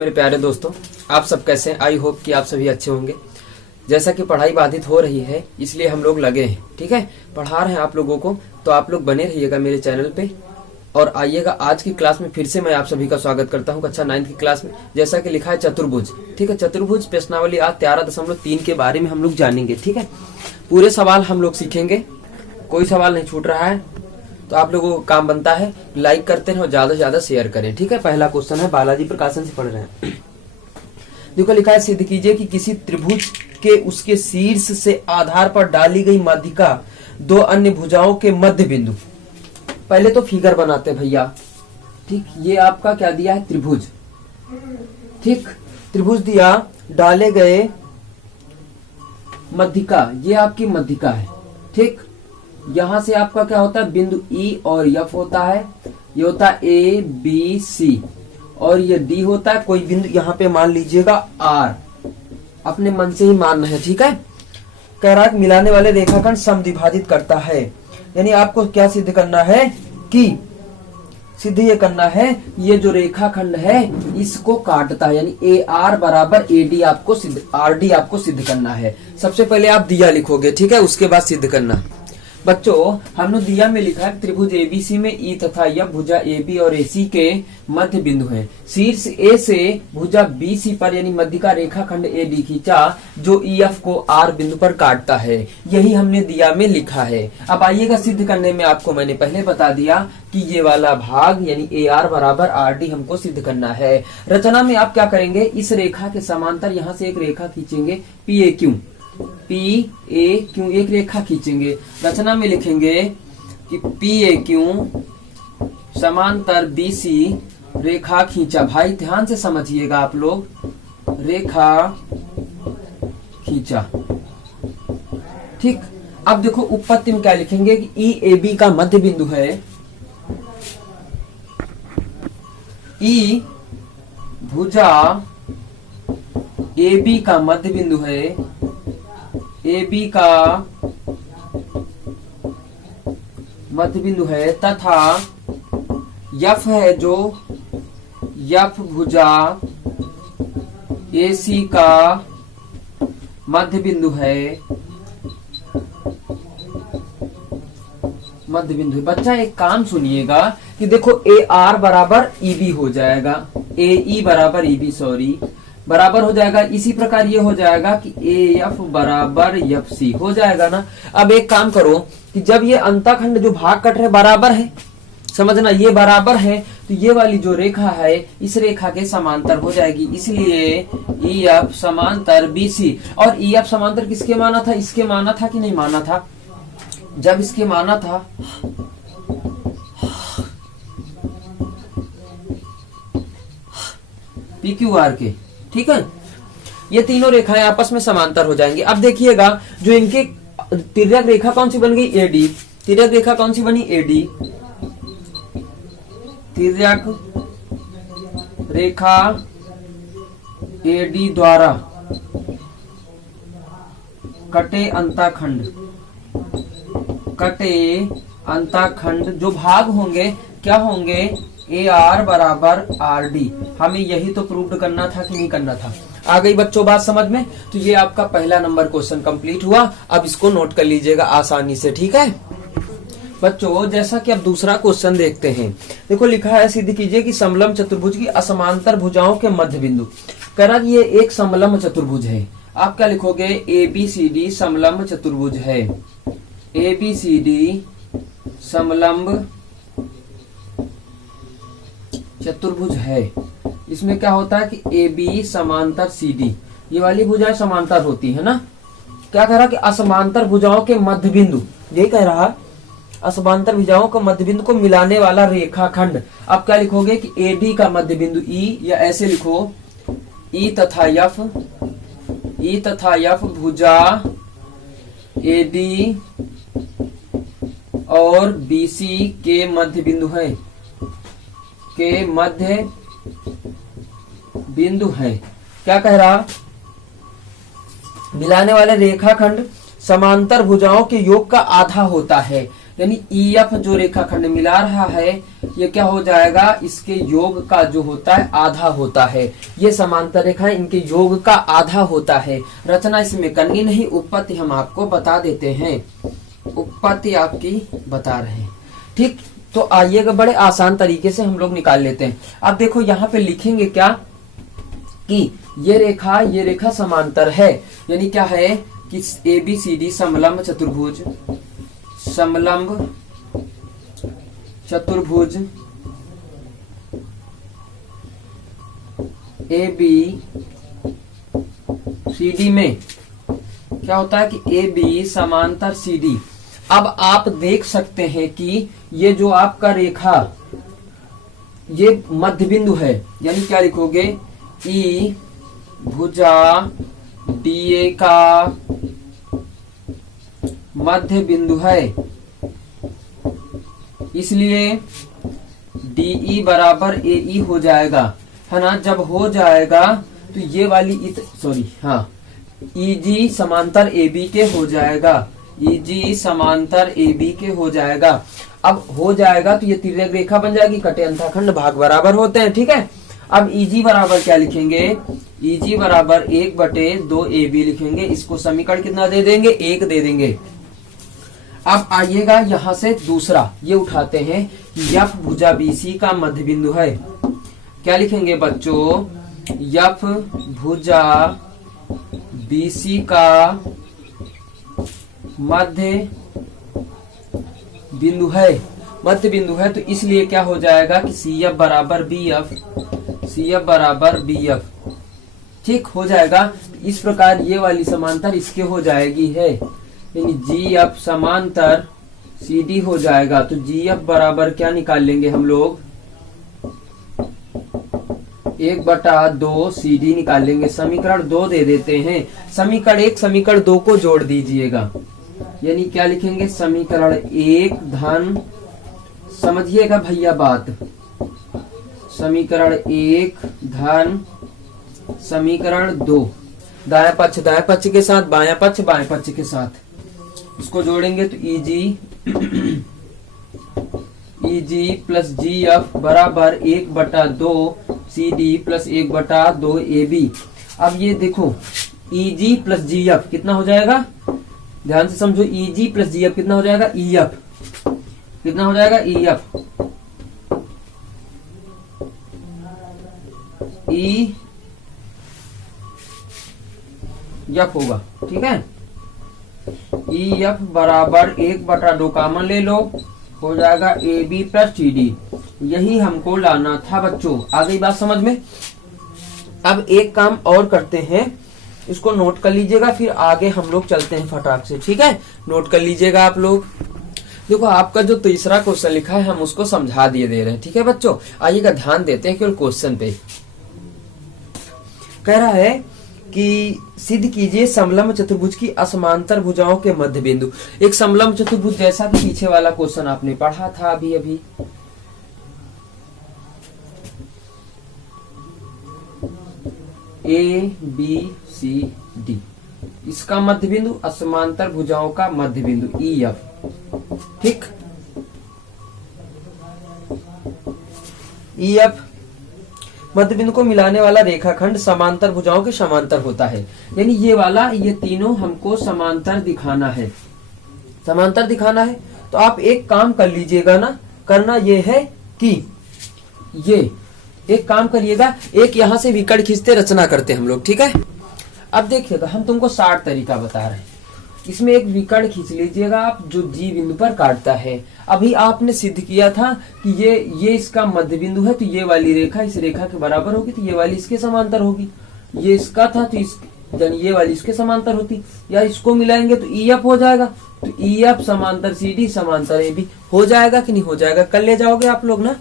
मेरे प्यारे दोस्तों, आप सब कैसे हैं? आई होप कि आप सभी अच्छे होंगे। जैसा कि पढ़ाई बाधित हो रही है इसलिए हम लोग लगे हैं, ठीक है, पढ़ा रहे हैं आप लोगों को, तो आप लोग बने रहिएगा मेरे चैनल पे और आइएगा। आज की क्लास में फिर से मैं आप सभी का स्वागत करता हूं कक्षा 9 की क्लास में। जैसा कि लिखा है चतुर्भुज, ठीक है, चतुर्भुज प्रश्नावली आज 13.3 के बारे में हम लोग जानेंगे, ठीक है। पूरे सवाल हम लोग सीखेंगे, कोई सवाल नहीं छूट रहा है, तो आप लोगों को काम बनता है लाइक करते हैं और ज्यादा से ज्यादा शेयर करें, ठीक है। पहला क्वेश्चन है, बालाजी प्रकाशन से पढ़ रहे हैं। देखो लिखा है, सिद्ध कीजिए कि किसी त्रिभुज के उसके शीर्ष से आधार पर डाली गई माध्यिका दो अन्य भुजाओं के मध्य बिंदु। पहले तो फिगर बनाते हैं भैया, ठीक। ये आपका क्या दिया है? त्रिभुज, ठीक। त्रिभुज दिया, डाले गए मध्यिका, ये आपकी मध्यिका है, ठीक। यहां से आपका क्या होता है? बिंदु ई और एफ होता है, ये होता है ए बी सी, और ये डी होता है। कोई बिंदु यहाँ पे मान लीजिएगा आर, अपने मन से ही मानना है, ठीक है। कह रहा है मिलाने वाले रेखाखंड समद्विभाजित करता है, यानी आपको क्या सिद्ध करना है कि सिद्ध ये करना है, ये जो रेखाखंड है इसको काटता है, यानी ए आर बराबर ए डी आपको सिद्ध, आर डी आपको सिद्ध करना है। सबसे पहले आप दिया लिखोगे, ठीक है, उसके बाद सिद्ध करना। बच्चों हमने दिया में लिखा है त्रिभुज एबीसी में ई तथा एफ भुजा एबी और एसी के मध्य बिंदु है। शीर्ष ए से भुजा बीसी पर यानी मध्यिका रेखाखंड एडी खींचा जो ईएफ को आर बिंदु पर काटता है, यही हमने दिया में लिखा है। अब आइएगा सिद्ध करने में, आपको मैंने पहले बता दिया कि ये वाला भाग यानी ए आर बराबर आर डी हमको सिद्ध करना है। रचना में आप क्या करेंगे, इस रेखा के समांतर यहाँ से एक रेखा खींचेंगे P A Q, P A Q, एक रेखा खींचेंगे। रचना में लिखेंगे कि पी ए क्यू समांतर बी सी रेखा खींचा। भाई ध्यान से समझिएगा आप लोग, रेखा खींचा, ठीक। अब देखो उपपत्ति में क्या लिखेंगे कि ई ए बी का मध्य बिंदु है, ई भुजा ए बी का मध्य बिंदु है, ए बी का मध्य बिंदु है, तथा यफ है जो यफ भुजा ए सी का मध्य बिंदु है, मध्य बिंदु है। बच्चा एक काम सुनिएगा कि देखो ए आर बराबर ई बी हो जाएगा, ए ई बराबर ई बी, सॉरी, बराबर हो जाएगा। इसी प्रकार ये हो जाएगा कि ए एफ बराबर एफ सी हो जाएगा ना। अब एक काम करो कि जब ये अंतःखंड जो भाग कट रहे बराबर है, समझना ये बराबर है, तो ये वाली जो रेखा है इस रेखा के समांतर हो जाएगी, इसलिए ई एफ समांतर बी सी। और ई एफ समांतर किसके माना था? इसके माना था कि नहीं माना था? जब इसके माना था पी क्यू आर के, ठीक है। ये तीनों रेखाएं आपस में समांतर हो जाएंगी। अब देखिएगा जो इनके तिर्यक रेखा कौन सी बन गई? एडी। तिर्यक रेखा कौन सी बनी? एडी। तिर्यक रेखा एडी द्वारा कटे अंतःखंड, कटे अंतःखंड जो भाग होंगे क्या होंगे? ए आर बराबर आर डी। हमें यही तो प्रूव करना था कि नहीं करना था? आ गई बच्चों बात समझ में? तो ये आपका पहला नंबर क्वेश्चन कंप्लीट हुआ। अब इसको नोट कर लीजिएगा आसानी से, ठीक है बच्चों। जैसा कि अब दूसरा क्वेश्चन देखते हैं। देखो लिखा है, सिद्ध कीजिए कि समलंब चतुर्भुज की असमांतर भुजाओं के मध्य बिंदु। कह रहा ये एक समलंब चतुर्भुज है। आप क्या लिखोगे? ए बी सी डी समलंब चतुर्भुज है, ए बी सी डी समलंब चतुर्भुज है। इसमें क्या होता है कि ए बी समांतर सी डी, ये वाली भुजाएं समांतर होती है ना। क्या कह रहा कि असमांतर भुजाओं के मध्य बिंदु, यही कह रहा, असमांतर भुजाओं के मध्य बिंदु को मिलाने वाला रेखाखंड। अब क्या लिखोगे कि ए डी का मध्य बिंदु ई, या ऐसे लिखो ई तथा यफ, ई तथा यफ भुजा ए डी और बी सी के मध्य बिंदु है, के मध्य बिंदु है। क्या कह रहा? मिलाने वाले रेखाखंड समांतर भुजाओं के योग का आधा होता है, यानी ईएफ जो रेखाखंड मिला रहा है ये क्या हो जाएगा, इसके योग का जो होता है आधा होता है। ये समांतर रेखा इनके योग का आधा होता है। रचना इसमें करनी नहीं, उत्पत्ति हम आपको बता देते हैं, उत्पत्ति आपकी बता रहे हैं। ठीक, तो आइएगा बड़े आसान तरीके से हम लोग निकाल लेते हैं। अब देखो यहाँ पे लिखेंगे क्या कि ये रेखा समांतर है, यानी क्या है कि ABCD समलंब चतुर्भुज, समलंब चतुर्भुज ABCD में क्या होता है कि AB समांतर CD। अब आप देख सकते हैं कि ये जो आपका रेखा ये मध्य बिंदु है, यानी क्या लिखोगे, E भुजा DA का मध्य बिंदु है, इसलिए DE बराबर AE हो जाएगा, है ना। जब हो जाएगा तो ये वाली EG समांतर AB के हो जाएगा, EG समांतर AB के हो जाएगा। अब हो जाएगा तो ये तिर्यक रेखा बन जाएगी, कटे अंतःखंड भाग बराबर होते हैं, ठीक है। अब EG बराबर क्या लिखेंगे, EG बराबर 1/2 AB लिखेंगे। इसको समीकरण कितना दे देंगे, 1 दे देंगे। अब आइएगा यहां से दूसरा ये उठाते हैं, F भुजा BC का मध्य बिंदु है। क्या लिखेंगे बच्चों, F भुजा BC का मध्य बिंदु है, मध्य बिंदु है, तो इसलिए क्या हो जाएगा कि CF बराबर BF, ठीक हो जाएगा। इस प्रकार ये वाली समांतर इसके हो जाएगी है, यानी GF समांतर CD हो जाएगा। तो GF बराबर क्या निकाल लेंगे हम लोग, 1/2 CD निकाल लेंगे। समीकरण 2 दे देते हैं, समीकरण 1 समीकरण 2 को जोड़ दीजिएगा, यानी क्या लिखेंगे, समीकरण 1 धन, समझिएगा भैया बात, समीकरण 1 धन समीकरण 2, दायां पक्ष के साथ, बायां पक्ष बाएं पक्ष के साथ, इसको जोड़ेंगे तो EG प्लस GF बराबर 1/2 CD प्लस 1/2 AB। अब ये देखो EG प्लस GF कितना हो जाएगा, ध्यान से समझो, EG प्लस GF कितना हो जाएगा, EF कितना हो जाएगा, EF EF होगा, ठीक है। EF बराबर 1/2 कॉमन ले लो, हो जाएगा AB प्लस CD। यही हमको लाना था बच्चों, आ गई बात समझ में। अब एक काम और करते हैं, इसको नोट कर लीजिएगा, फिर आगे हम लोग चलते हैं फटाक से, ठीक है। नोट कर लीजिएगा आप लोग। देखो आपका जो तीसरा क्वेश्चन लिखा है हम उसको समझा दिए दे रहे हैं, ठीक है बच्चों। आइएगा ध्यान देते हैं केवल क्वेश्चन पे। कह रहा है कि सिद्ध कीजिए समलंब चतुर्भुज की असमांतर भुजाओं के मध्य बिंदु। एक समलंब चतुर्भुज जैसा कि पीछे वाला क्वेश्चन आपने पढ़ा था अभी ABCD, इसका मध्य बिंदु असमांतर भुजाओं का मध्य बिंदु EF, ठीक। EF मध्य बिंदु को मिलाने वाला रेखाखंड समांतर भुजाओं के समांतर होता है, यानी ये वाला, ये तीनों हमको समांतर दिखाना है, समांतर दिखाना है। तो आप एक काम कर लीजिएगा ना, करना ये है कि ये एक काम करिएगा, एक यहां से विकर्ण खींचते रचना करते हम लोग, ठीक है। अब देखिएगा हम तुमको 60 तरीका बता रहे हैं, इसमें एक विकर्ण खींच लीजिएगा आप जो G बिंदु पर काटता है। अभी आपने सिद्ध किया था कि ये इसका मध्य बिंदु है, तो ये वाली रेखा इस रेखा के बराबर होगी, तो ये वाली इसके समांतर होगी। ये इसका था तो यानी ये वाली इसके समांतर होती, या इसको मिलाएंगे तो EF हो जाएगा। तो EF समांतर CD समांतर AB हो जाएगा कि नहीं हो जाएगा, कर ले जाओगे आप लोग ना।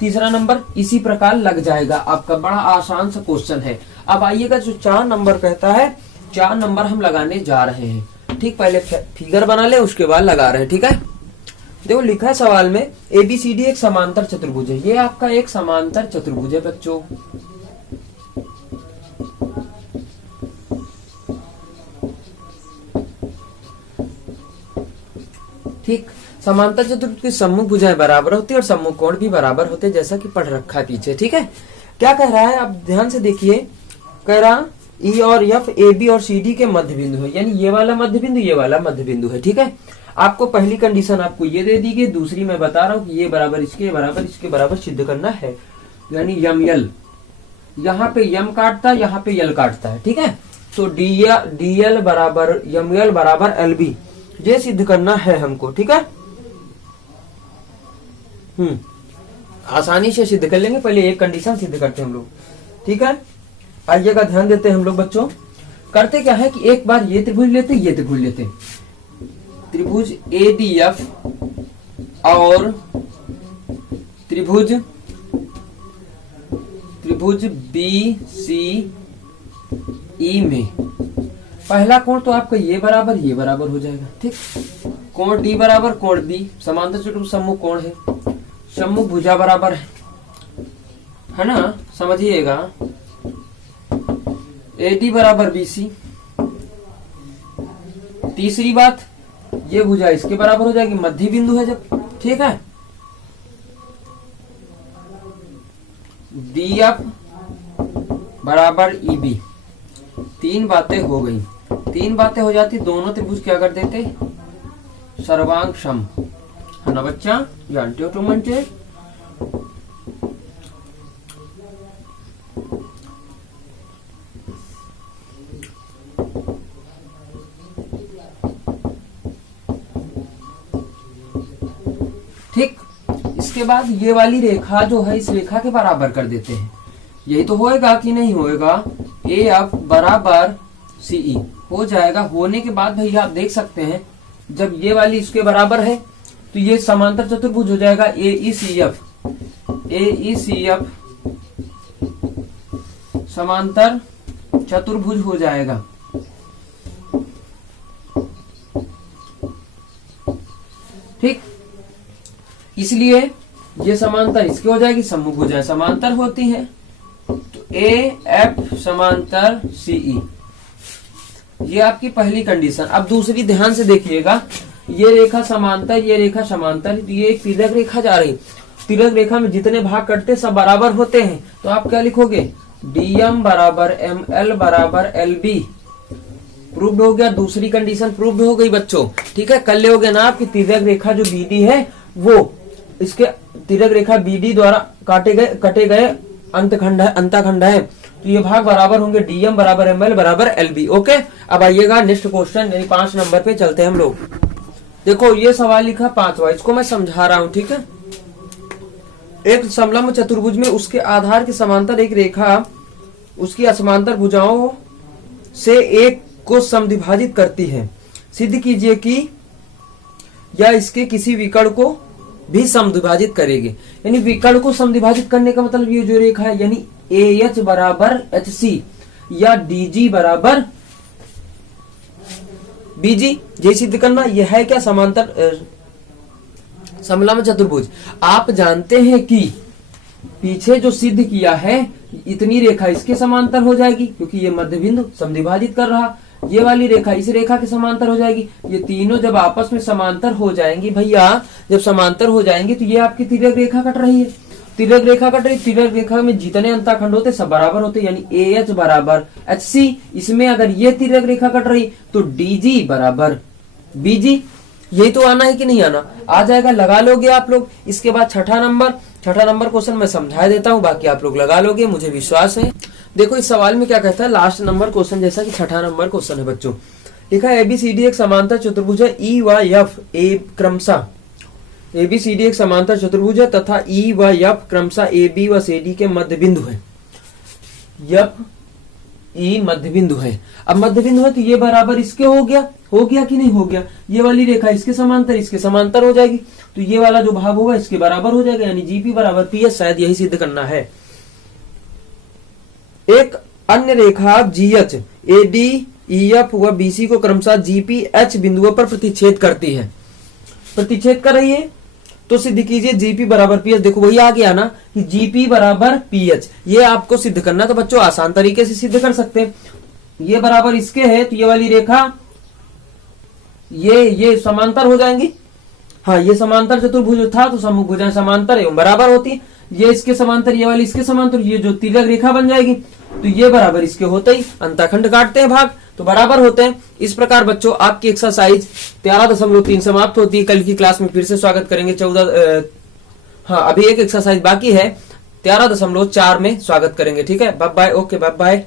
तीसरा नंबर इसी प्रकार लग जाएगा आपका, बड़ा आसान सा क्वेश्चन है। अब आइएगा जो 4 नंबर कहता है, 4 नंबर हम लगाने जा रहे हैं, ठीक। पहले फिगर बना ले, उसके बाद लगा रहे हैं, ठीक है। देखो लिखा है सवाल में, ABCD एक समांतर चतुर्भुज है। ये आपका एक समांतर चतुर्भुज है बच्चों, ठीक। समांतर चतुर्भुज की सम्मुख भुजाएं बराबर होती है और सम्मुख कोण भी बराबर होते हैं, जैसा कि पढ़ रखा है पीछे। ठीक है, क्या कह रहा है आप ध्यान से देखिए। कह रहा ई और एफ ए बी और सी डी के मध्य बिंदु है, यानी ये वाला मध्य बिंदु, ये वाला मध्य बिंदु है। ठीक है, आपको पहली कंडीशन आपको ये दे दी गई, दूसरी मैं बता रहा हूँ कि ये बराबर इसके बराबर सिद्ध करना है, यानी यम यल। यहाँ पे यम काटता है, यहाँ पे यल काटता है। ठीक है, तो डी एल बराबर यम यल बराबर एल बी, ये सिद्ध करना है हमको। ठीक है, आसानी से सिद्ध कर लेंगे। पहले एक कंडीशन सिद्ध करते हैं हम लोग। ठीक है, आइएगा ध्यान देते हैं हम लोग बच्चों। करते क्या है कि एक बार ये त्रिभुज लेते, ये त्रिभुज लेते, त्रिभुज ए डी एफ और त्रिभुज बी सी ई में पहला कोण तो आपका ये बराबर हो जाएगा। ठीक, कोण डी बराबर कोण बी, समांतर चतुर्भुज सम्मुख कोण है, सम्मुख भुजा बराबर है ना, समझिएगा। AD बराबर BC। तीसरी बात, ये भुजा इसके बराबर हो जाएगी, मध्य बिंदु है जब। ठीक है, DF बराबर EB। तीन बातें हो गई, तीन बातें हो जाती, दोनों त्रिभुज क्या कर देते, सर्वांग सम, है ना बच्चा, जानते हो तुम मंचे। ठीक, इसके बाद ये वाली रेखा जो है इस रेखा के बराबर कर देते हैं। यही तो होएगा कि नहीं होएगा, ए एफ बराबर सीई हो जाएगा। होने के बाद भैया आप देख सकते हैं, जब ये वाली इसके बराबर है तो ये समांतर चतुर्भुज हो जाएगा AECF। AECF समांतर चतुर्भुज हो जाएगा। ठीक, इसलिए ये समांतर इसके हो जाएगी, सम्मुख भुजाएं समांतर होती हैं, तो AF समांतर CE, ये आपकी पहली कंडीशन। अब दूसरी ध्यान से देखिएगा, ये रेखा समांतर, ये रेखा समांतर, ये एक तिर्यक रेखा जा रही, तिर्यक रेखा में जितने भाग कटते सब बराबर होते हैं, तो आप क्या लिखोगे, DM बराबर ML बराबर LB। प्रूव्ड हो गया, दूसरी कंडीशन प्रूव्ड हो गई बच्चों। ठीक है, कल हो गया ना आपकी तिर्यक रेखा जो BD है, वो इसके तिर्यक रेखा BD द्वारा कटे गए अंतखंड है, तो ये भाग बराबर होंगे, DM बराबर ML बराबर LB। ओके, अब आइएगा नेक्स्ट क्वेश्चन, यानी 5 नंबर पे चलते हैं हम लोग। देखो ये सवाल लिखा 5वां, इसको मैं समझा रहा हूं। ठीक है, एक समलंब चतुर्भुज में उसके आधार के समांतर एक रेखा उसकी असमांतर भुजाओं से एक को समद्विभाजित करती है। सिद्ध कीजिए कि या इसके किसी विकर्ण को भी समद्विभाजित करेगी। यानी विकर्ण को समद्विभाजित करने का मतलब ये जो रेखा है, यानी AH बराबर HC या DG बराबर BG, ये सिद्ध करना। यह है क्या, समांतर समलंब चतुर्भुज। आप जानते हैं कि पीछे जो सिद्ध किया है, इतनी रेखा इसके समांतर हो जाएगी, क्योंकि ये मध्य बिंदु समद्विभाजित कर रहा, ये वाली रेखा इस रेखा के समांतर हो जाएगी। ये तीनों जब आपस में समांतर हो जाएंगी भैया, जब समांतर हो जाएंगी तो ये आपकी तिर्यक रेखा कट रही है, तिर्यक रेखा कट रही, तिर्यक रेखा में जितने अंतखंड होते सब बराबर होते, यानी AH बराबर HC। इसमें अगर ये तिर्यक रेखा कट रही तो DG बराबर BG। यही तो आना है कि नहीं आना, आ जाएगा, लगा लोगे आप लोग। इसके बाद छठा नंबर क्वेश्चन मैं समझा देता हूँ, बाकी आप लोग लगा लोगे, मुझे विश्वास है। देखो इस सवाल में क्या कहता है, लास्ट नंबर क्वेश्चन जैसा कि छठा नंबर क्वेश्चन है बच्चों। लिखा है ABCD एक समांतर चतुर्भुज है, E व F A क्रमशः ABCD एक समांतर चतुर्भुज है तथा E व F क्रमशः AB व CD के मध्य बिंदु है। F E मध्य बिंदु है। अब मध्य बिंदु है तो ये बराबर इसके हो गया कि नहीं हो गया, ये वाली रेखा इसके समांतर हो जाएगी, तो ये वाला जो भाग होगा इसके बराबर हो जाएगा, यानी GP बराबर PS। शायद यही सिद्ध करना है। एक अन्य रेखा GH AD EF व BC को क्रमशः GP H बिंदुओं पर प्रतिच्छेद करती है, प्रतिच्छेद कर रही है, तो सिद्ध कीजिए GP बराबर PS। देखो वही आ गया ना कि GP बराबर PH, ये आपको सिद्ध करना। तो बच्चों आसान तरीके से सिद्ध कर सकते हैं, ये बराबर इसके है तो ये वाली रेखा ये समांतर हो जाएंगी, हाँ, ये समांतर चतुर्भुज था तो समभुजाएं समांतर एवं बराबर होती, ये इसके समांतर, ये वाली इसके समांतर, ये जो तिर्यक रेखा बन जाएगी तो ये बराबर इसके होते ही अंतःखंड काटते हैं भाग तो बराबर होते हैं। इस प्रकार बच्चों आपकी एक्सरसाइज 13.3 समाप्त होती है। कल की क्लास में फिर से स्वागत करेंगे 14, हाँ अभी एक एक्सरसाइज बाकी है, 13.4 में स्वागत करेंगे। ठीक है, bye bye, okay bye bye.